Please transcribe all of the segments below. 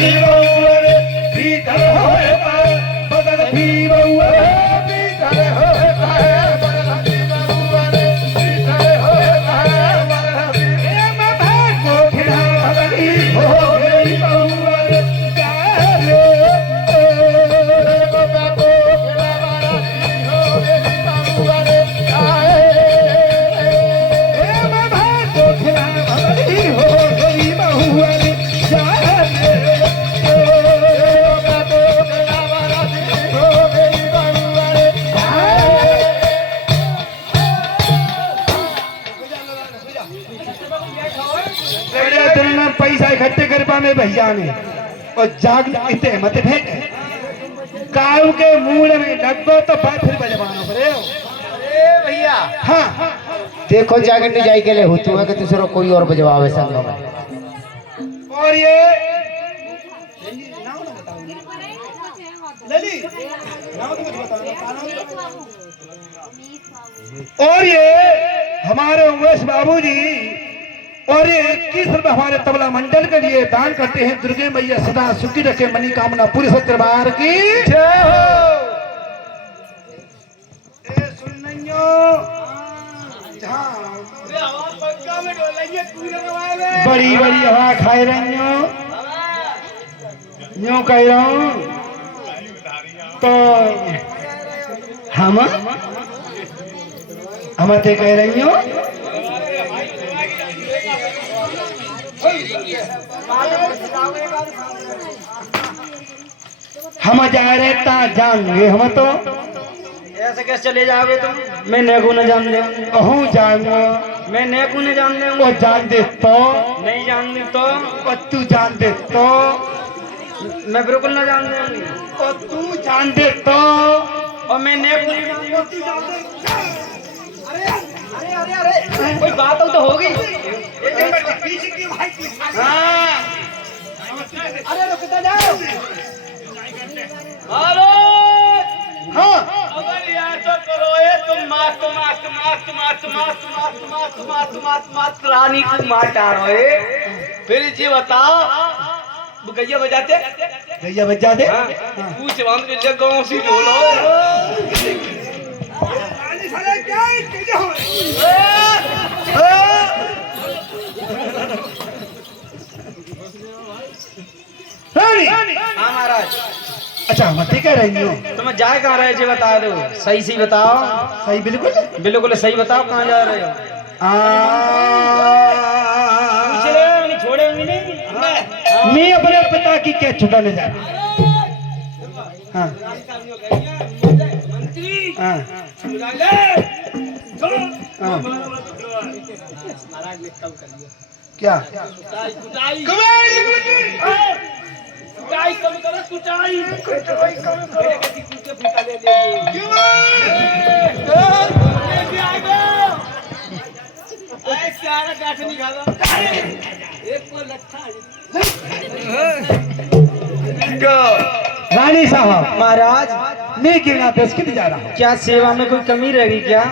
भी बहुअर भीतर होए पाए बदल भी बहुअर भीतर होए पाए बदल भी बहुअर भीतर होए पाए बदल भी मैं भागो खिला बदली हो गई बहुअर जाने को बाबो खिला बदली हो गई बहुअर जाए मैं भागो खिला बदली हो गई बहुअर पैसा इकट्ठे कर पाने भैया ने और जाग इतने मत भेंटे काऊ के मूल में लगो तो बात फिर बजवाना पड़े भैया हाँ देखो जागने जाई के लिए होतू है कि दूसरा कोई और बजवावे संग में और ये और ये हमारे उमेश बाबूजी और ये 21 रुपए हमारे तबला मंडल के लिए दान करते हैं। दुर्गे मैया सदा सुखी रखे मनी कामना पूरी सत्य दरबार की जय हो। बड़ी बड़ी हवा खाए रही हो यूं कह रहा हूं तो हम ते कह रही हो हम जा रहे ता जाएंगे हम तो ऐसे कैसे चले जाओगे तुम? मैं नेकू न जान दे कहूँ जाऊंगा मैं नेकू न जान दे वो जान दे तो नहीं जान दे तो और तू जान दे तो मैं बिल्कुल न जान दे और तू जान दे तो और मैं नेकू नहीं जान दे। अरे कोई बात हो तो होगी। हाँ अरे रुकते जाओ। हेलो हाँ अगर यार तो करो ये तुम मास्त रानी को मार डालो ये फिर जी बताओ गैया बजाते भैया बजा दे पूछ बांध के जगहों से ढोलो हाँ महाराज। अच्छा मत कह रही हो तुम्हें जाए कहाँ रहे थे बता दो सही सही बताओ। सही बिल्कुल बिल्कुल सही बताओ कहाँ जा रहे हो। पूछ रहे हो नहीं छोड़ेंगे नहीं। मैं अपने पिता की क्या छुड़ाने जा रहा हाँ हाँ क्या कम करो कुटाई रानी साहब महाराज मैं गिरना पेश के लिए जा रहा हूँ। क्या सेवा में कोई कमी रहेगी क्या?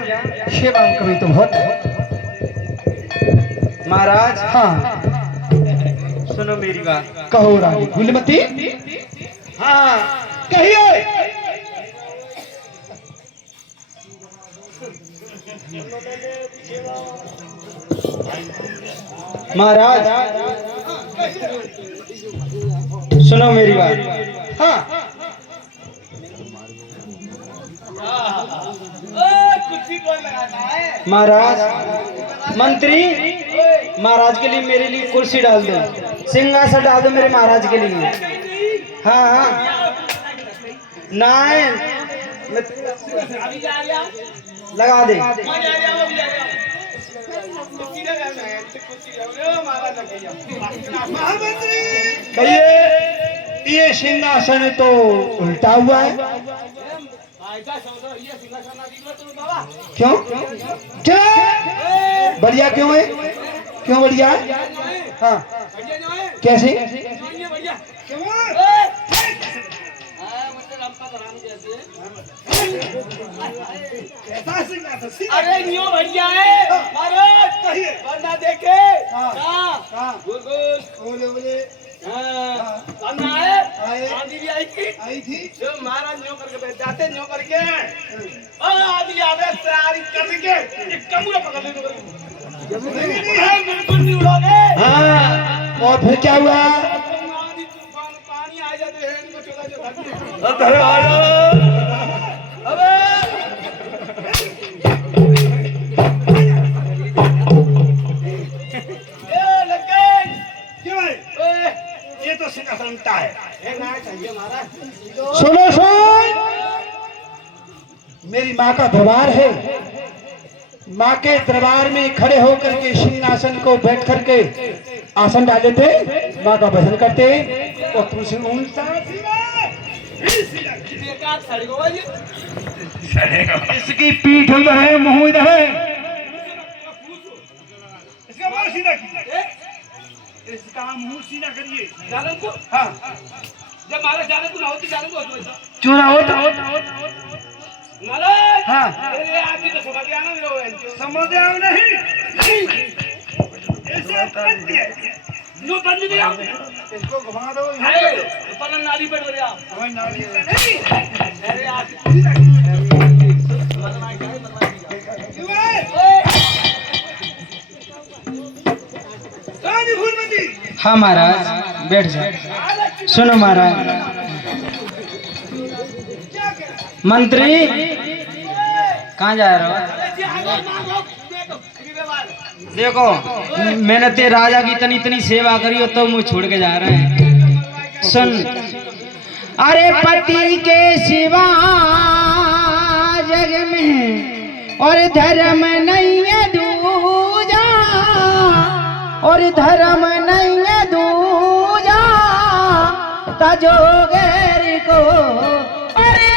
सेवा में कमी तो बहुत है महाराज। हाँ सुनो मेरी बात। कहो रानी गुलमती। हाँ कहिए महाराज सुनो मेरी बात। हाँ महाराज मंत्री महाराज के लिए मेरे लिए कुर्सी डाल दो सिंहासन डाल दो मेरे महाराज के लिए। हाँ हाँ नाइन लगा दे। कहिए ये सिंहासन तो उल्टा हुआ है क्यों क्या बढ़िया क्यों है क्यों बढ़िया हाँ कैसे अरे न्यू बढ़िया है महाराज वरना देखे है आदि भी आई थी जो महाराज न्यो करके बैठ जाते न्यो करके और आदि आवे तैयारी करके एक कमरा पकड़ ले नहीं बिल्कुल नहीं उड़ोगे हाँ और फिर क्या हुआ आदि तूफान पानी आ जाते हैं इनको चोला जो अरे आयो अबे ए लगे क्यों है ये तो सिंहासन उल्टा है ए ना चाहिए महाराज सुनो सुन मेरी माँ का दरबार है माँ के दरबार में खड़े होकर के सिंहासन को बैठ करके आसन डाले थे माँ का भजन करते और तुमसे बेकार साड़ी को भाई इसकी पीठ उधर है मुंह इधर है इसका मुंह सीधा कीजिए इसका मुंह सीधा करिए जाने को हाँ जब महाराज जाने को ना होती जाने को होता चूरा होता महाराज हाँ ये आदमी तो समझ आना भी लो समझ आओ नहीं ऐसे बंद दिया नो बंद दिया इसको घुमा दो है पलन नाली पे बढ़ गया हमें नाली से नहीं अरे आज रानी फूलमती हाँ महाराज बैठ जाओ सुनो महाराज मंत्री कहाँ जा रहे हो देखो मैंने ते राजा की इतनी सेवा करी हो तो मुझे छोड़ के जा रहे हैं सुन अरे पति के सिवा जग में और धर्म नहीं है दूजा और धर्म नहीं है दूजा तजो गैर को अरे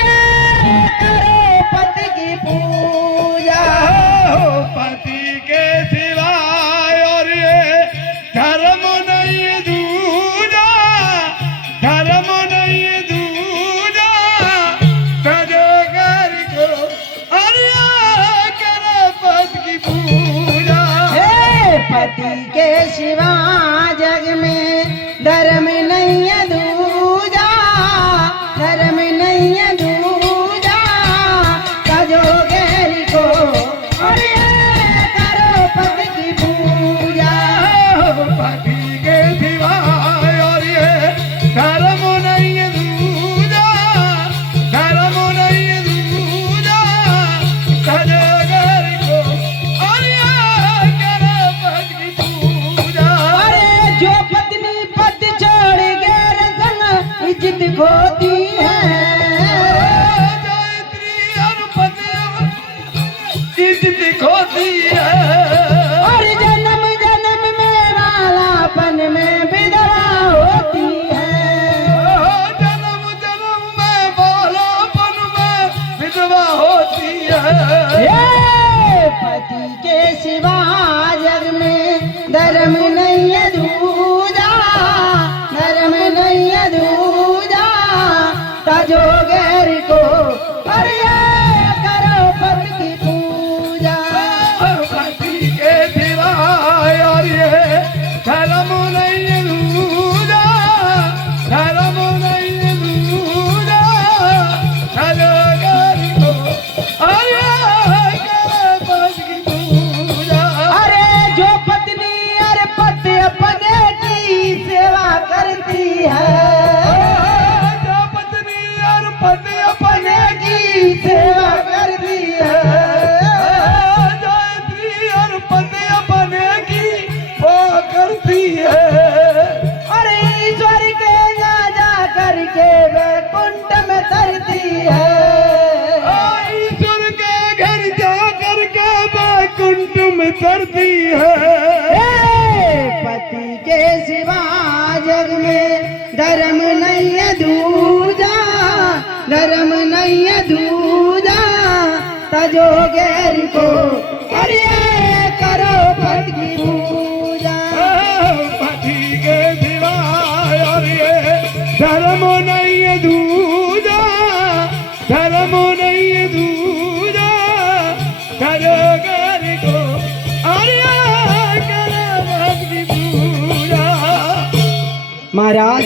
करो पति की पूजा हो पति के सिवाय और ये धर्म नहीं दूजा धर्म नहीं दूजा तजोगर को अरे करो पति की पूजा हे पति के सिवा जग में धर्म नहीं है दूजा धर्म नहीं है दूजा तजो गैर को अरे करो पति की पूजा पति के सिवाय और ये धर्म नहीं दूजा धर्म नहीं दूजा तजोगर को अरे करो पति की पूजा अरे जो पत्नी पति छोड़ गैर संग इज्जत खोती है खोती है और जन्म जन्म में वालापन में विधवा होती है जन्म जन्म में बालापन में विधवा होती है ये पति के सिवा जग में धर्म नहीं है दूजा धर्म नहीं है दूजा तजो गैर को अरे करो पति की पूजा पति के सिवाय और ये धर्म नहीं दूजा धर्म नहीं दूजा धर्म को अरे करो पति की पूजा अरे जो पत्नी अरे पति अपने की सेवा करती है जो पत्नी और पति अपने की सेवा करती है जो स्त्री और पति अपने की वो करती है अरे ईश्वर के जा जा करके वैकुंठ में तरती है ईश्वर के घर जा करके वैकुंठ में तरती है पति के सिवा जग में धर्म नहीं है दूजा धर्म नहीं है दूजा तजो गैर को अरे करो पति की पूजा पति के सिवाय और ये धर्म नहीं दूजा धर्म नहीं दूजा धरोगर को अरे करो पति की पूजा महाराज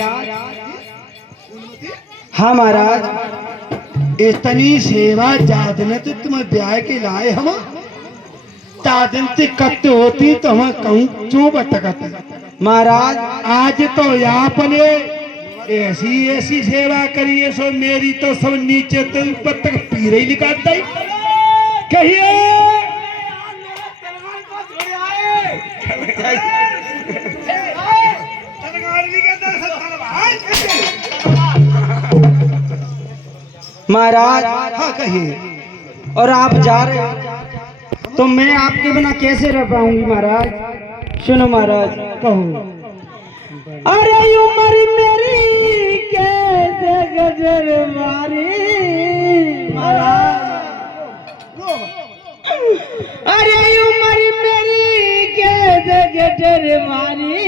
हाँ महाराज। इतनी सेवा जादन तो तुम ब्याह के लाए हम तादन ते कत होती तो हम कहूँ चो बटकत महाराज आज तो आपने ऐसी ऐसी सेवा करी है सो मेरी तो सब नीचे तो ऊपर तक पीरे ही निकालता ही कहिए महाराज हाँ कहिए और आप जा रहे हो तो मैं आपके बिना कैसे रह पाऊंगी महाराज। सुनो महाराज कहो अरे उम्र मेरी कैसे गजर मारी अरे उम्र मेरी कैसे गजर मारी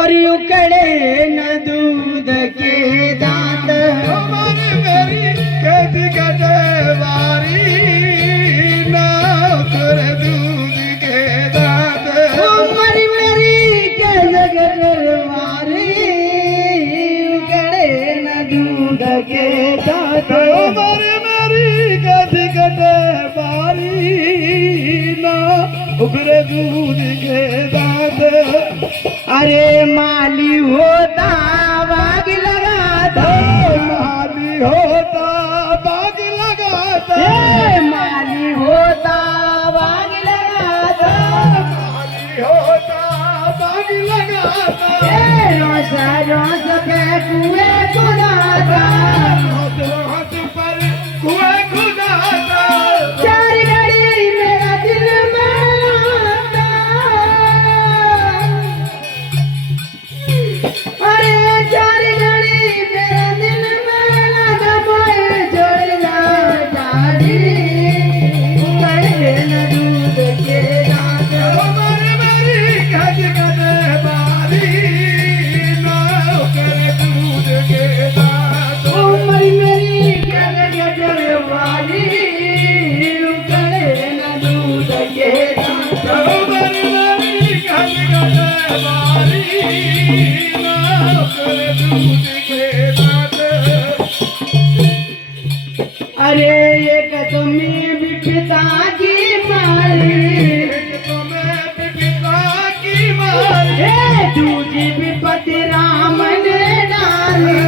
और यू कड़े न दूध के दांत मेरी कैसी गजवारी ना उतर दूध के दांत उम्र मेरी कैसे गजर मारी कड़े न दूध के दांत मेरी कैसी गजवारी ना उतर दूध के दांत अरे माली होता बाग लगाता माली होता बाग लगाता माली होता बाग लगाता माली होता बाग लगाता रोस रोस पे कुएं खुदाता हाथ पर कुएं खुदाता चार घड़ी मेरा दिल मनाता अरे चार घड़ी मेरा दिल मनाता मोए जोड़ना डाली कड़े न दूध के दांत मेरी गज गज बारी ना उतर दूध के दांत उम्र मेरी गज गजर वाली कड़े न दूध के दांत मेरी गज गज बारी ना उतर दूध के दांत अरे एक तुम्हें भी पिता की मारी तुम्हें पिता की मारी हे दूजी विपत्ति राम ने डाली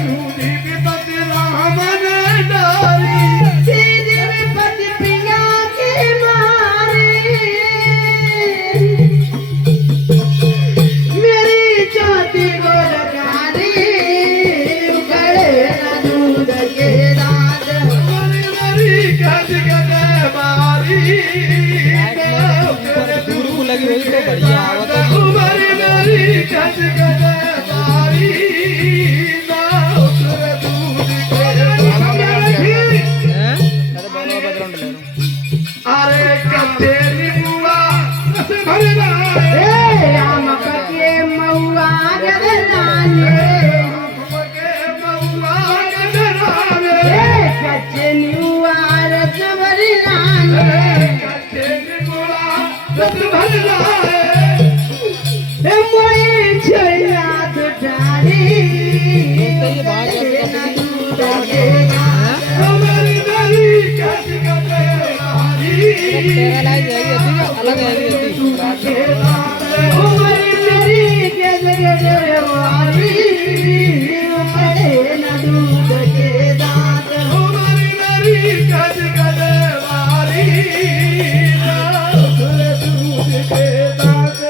सूदी विपत्ति राम ने डाली सीधी विपत्ति पिया की मारी मेरी छाती को लगा दी गड़े न दूध के दांत मेरी गज गज बारी लगी हुई तो बढ़िया मेरी गज गज बारी ना उतर दूध के अरे कतेरी बुआ रस भरना हे राम के मऊआ गदलानी के मऊआ गजराने हे कच्चे नुआ रस भरी लानी कतेरी बुआ रस भरना हे मोए छोया तो डाली मेरी गज गज उम्र मेरी गज गजर वाली कड़े न दूध के दांत मेरी गज गज बारी ना उतर दूध के दांत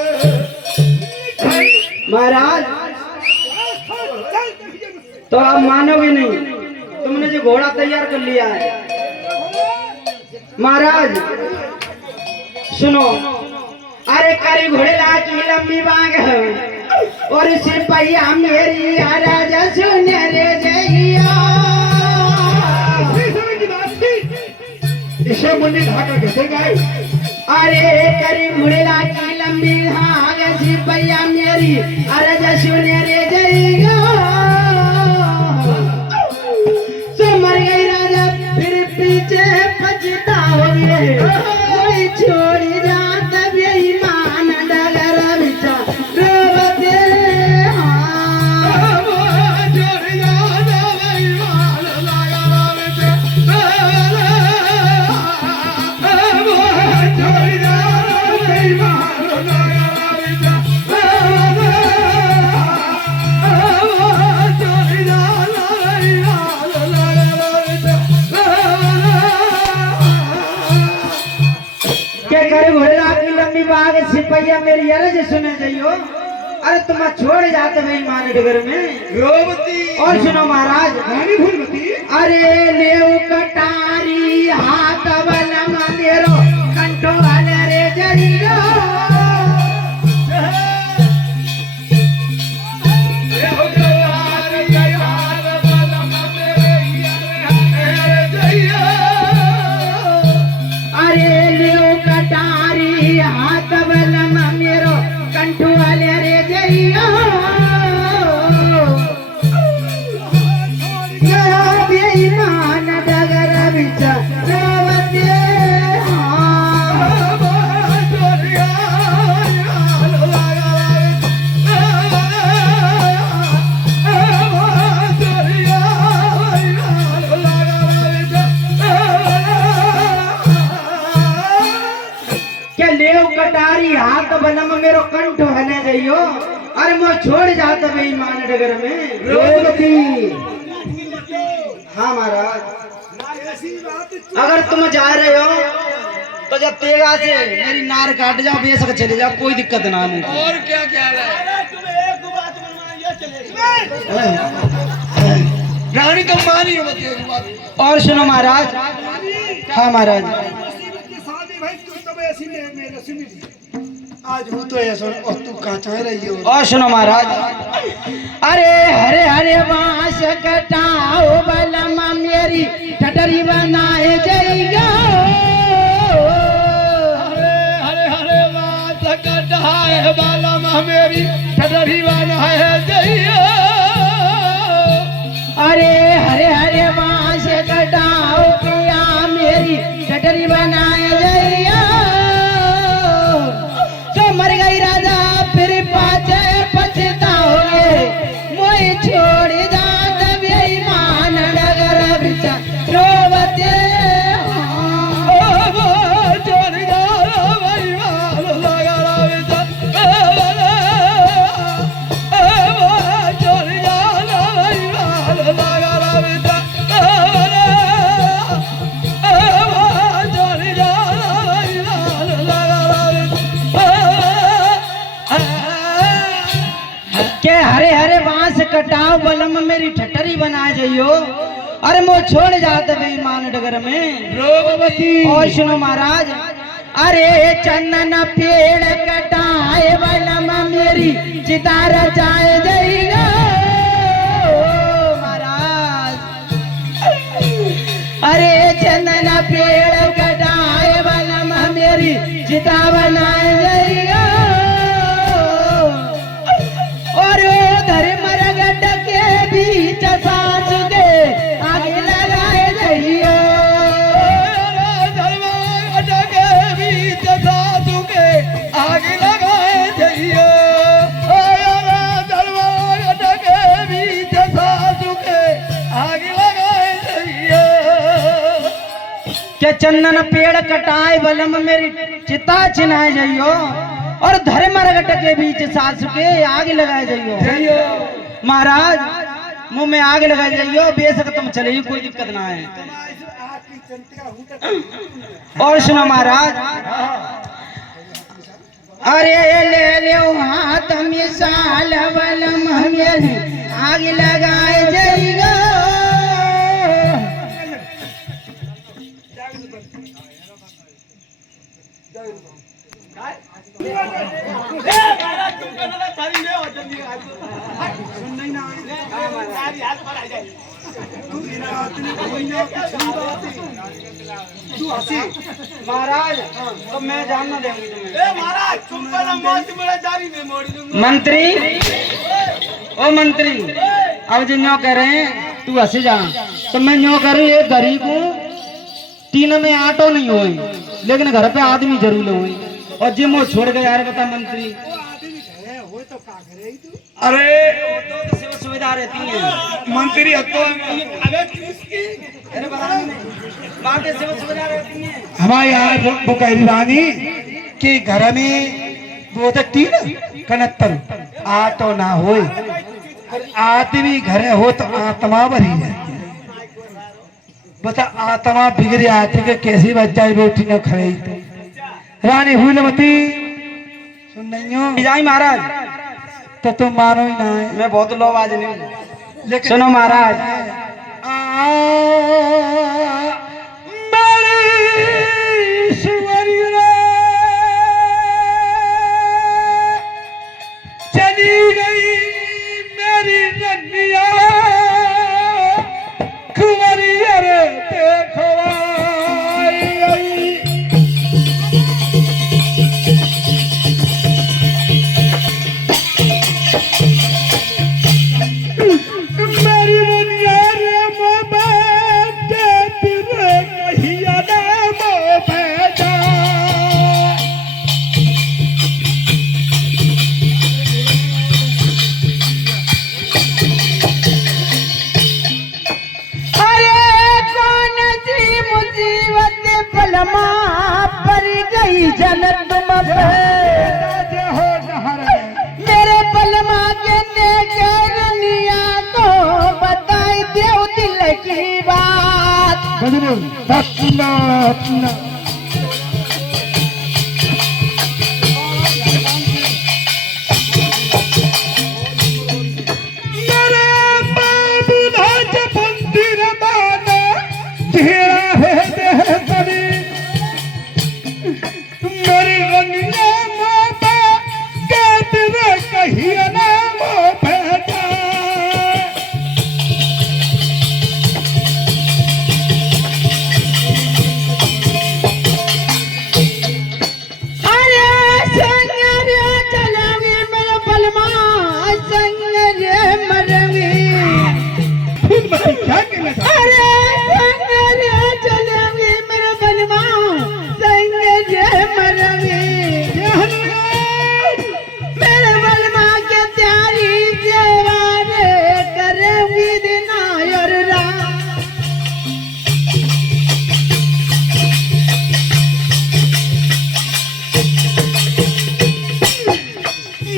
महाराज तो आप मानोगे नहीं तुमने जो घोड़ा तैयार कर लिया है महाराज सुनो अरे करी घोड़े की लंबी बांग है और सिपहिया मेरी राजा सुने रे जइया इसे मुन्नी धागा कैसे गाय अरे करी घोड़े की लंबी धाग सिपहिया मेरी राजा सुने रे जइया तो मर गई राजा फिर पीछे पछताओगे कोई छोड़ी जात बेईमान डगर बिचा रोबते हाँ जोड़िया आगे सिपहिया मेरी अर्ज सुने जाइयो। अरे तुम छोड़ जाते भाई मानडगर में। रोवती और सुनो महाराज, रानी फूलमती अरे लेव कटारी हाथ बलम मेरो कंठो हल रे जरियो। अरे लेव कटारी हाथ बलम मेरो कंठो हल रे जरियो। बेईमान डगर बिच रोवते क्या लेव कटारी हाथ बलम मेरो कंठ हले जइयो। अरे मैं छोड़ जाता बेईमान डगर में रोवती। हाँ महाराज, अगर तुम जा रहे हो तो जब तेगा से मेरी नार काट जाओ, बेशक चले जाओ, कोई दिक्कत ना मुझे। और क्या क्या है रानी तो मानी हो मत एक बात। और सुनो महाराज, हाँ महाराज, आज हो तो ऐसा और तू कहाँ चाह रही हो। और सुनो महाराज, अरे हरे हरे बांस कटाओ बलम मेरी ठटरी बनाए जइयो। हरे हरे हरे बात कटाए बालम मेरी ठटरी बनाए जइयो। अरे हरे हरे बांस कटाओ पिया मेरी ठटरी बनाए जइयो। तो मर गई राजा फिर पाछे पछताओगे, मोई छोड़ जात बेईमान डगर बिच रोवते। छोड़ जाओ बेईमान डगर बिच, छोड़ जाओ बेईमान डगर बिच, छोड़ जाओ बेईमान डगर बिच। के हरे हरे बांस कटाओ बलम मेरी ठटरी बना जइयो। अरे मो छोड़ जात बेईमान डगर में रोगवती और सुनो महाराज, अरे चंदन पेड़ कटाए बलम मेरी चितार चाहे जइयो। महाराज, अरे चंदन पेड़ कटाए बलम मेरी चिता बनाए जइयो। और धर्म रगट के बीच सास दे आगे लगाए जइयो। धर्म के बीच सासू के आग लगाए जइयो। धर्म के बीच सासू के आग लगाए जइयो। के चंदन पेड़ कटाए बलम मेरी चिता चिनाए जइयो। और धर्म रगट के बीच सास के आग लगाए जइयो। महाराज, मुंह में आग लगाए जइयो, बेशक तुम चले ही, कोई दिक्कत ना है। और सुनो महाराज, अरे ले ले हाथ में साल बलम मेरी आग लगाए जइयो। महाराज, तो मैं जानना देंगी तुम्हें। मंत्री, ओ मंत्री, अब जो न्यो कह रहे हैं तू हंसे जा, तो मैं न्यो कह रही एक गरीब को तीन में आटो नहीं हुई, लेकिन घर पे आदमी जरूर हुई। और जिम वो छोड़ गए यार, बता मंत्री। अरे तो सेवा सुविधा रहती है मंत्री अब तो बातें सेवा सुविधा रहती है हमारे यहाँ वो कह रही रानी कि घर में वो तीन कनत्तर आटो ना हो, आदमी घर हो तो आत्मा भरी जाती है। बता आत्मा बिगड़ आती है, कैसी बच्चा रोटी न खाई। रानी फूलमती सुन नहीं हो जाई महाराज। तो तुम मानो ही ना है। मैं बहुत लोग आज नहीं हूँ। लेकिन सुनो महाराज। मेरी सुवरी रे चली गई मेरी रनिया कुंवरी रे देखो आई गई। मेरी रनिया रे मोबा देती रे कहिया ना मोबा जा। अरे कौन सी मुसीबत पलमा पर गई जन तुम पे। राजे हो नहर मेरे पलमा के निया को बताई देव दिल की बात। बदरू सपना अपना मेरे बाबू राज मंदिर माना घेरा है देह बड़ी। मेरी रंगिया माता कहती रे कहिया ना मो बेटा। अरे संग रे चलवी मेरे पलमा संग रे मरवी। खुद बताइए क्या कहना था? अरे संग रे चलवी मेरे पलमा संग रे मरवी। मेरे बलमा के त्यारी सेवा रे करूंगी दिन और रात।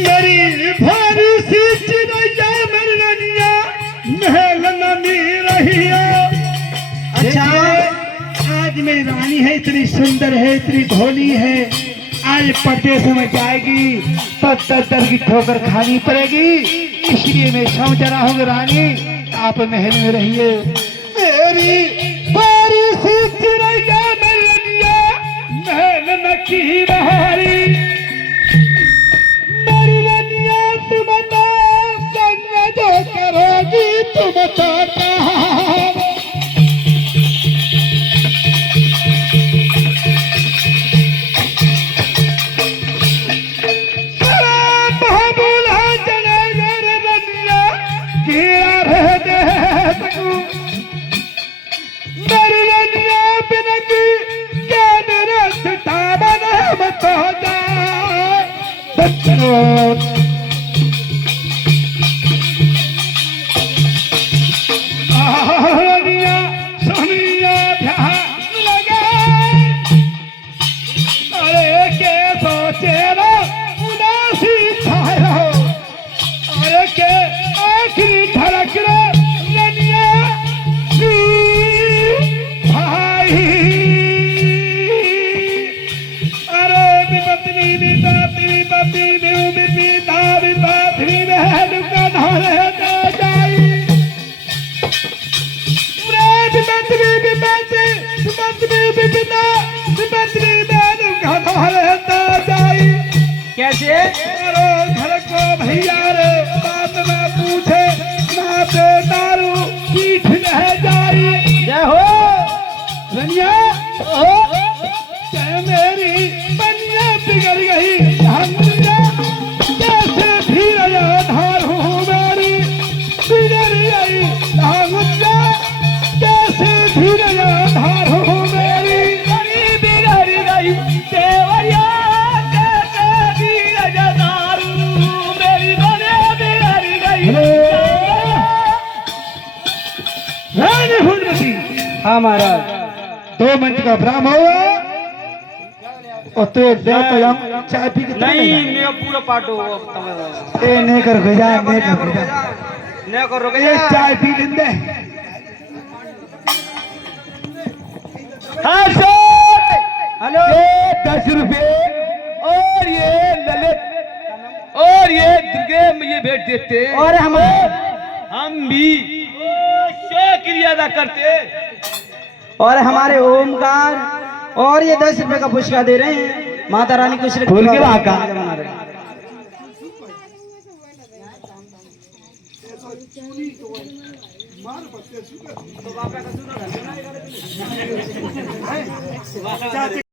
मेरी भारी सी चिड़ैया मेरी रनिया महल ननी रही है। अच्छा। आज मेरी रानी है, इतनी सुंदर है, इतनी भोली है। आज पट्टे समझ जाएगी तब दर की ठोकर खानी पड़ेगी। इसलिए मैं समझ रहा हूँ रानी आप महल में रहिए। मेरी भारी सी चिड़ैया मेरी रनिया महल न की बहारी। मेरी रनिया तुम तो संग जो करोगी तुम तो कहाँ। बहबूला चले मेरे रनिया गिरा रह दे सकूं। मेरी रनिया बिनती के मेरे सिताबन मत हो जा। बच्चों रनिया सोनिया ध्यान लगे। अरे के सोचे रो उदासी छायो। अरे के आखिरी धड़क रो रनिया सी भाई। अरे विपत्नी विपत्नी पति विपत्नी दावी पाथरी बहन का धरे दे जाई। विपत्नी विपत्नी विपत्नी विपदा विपत्नी बहन का धरे दे जाई। कैसे? अरे घर को भैया रे बात में पूछे ना तो दारू पीठ रह जाई। जय हो। रनिया क्या मेरी बनिया बिगड़ गई। हमने कैसे धीरज धार हूँ मेरी बिगड़ गई। हमने कैसे धीरज धार हूँ मेरी बिगड़ गई। देवरिया कैसे धीरज धार हूँ मेरी बनिया बिगड़ गई। रानी फूलमती हाँ महाराज। 2 मिनट का भ्रम हुआ और तो दे तो हम चाय पी के नहीं मैं पूरा पाटो ए नहीं कर भेजा नहीं कर भेजा ने करो ये चाय पी लेंदे। हाँ सर हेलो। ये 10 रुपए और ये ललित भेंट देते और हम भी क्रिया अदा करते और हमारे ओमकार और ये 10 रुपए का पुरस्कार दे रहे हैं। माता रानी कुछ फूल के भाका। बना रहे हैं।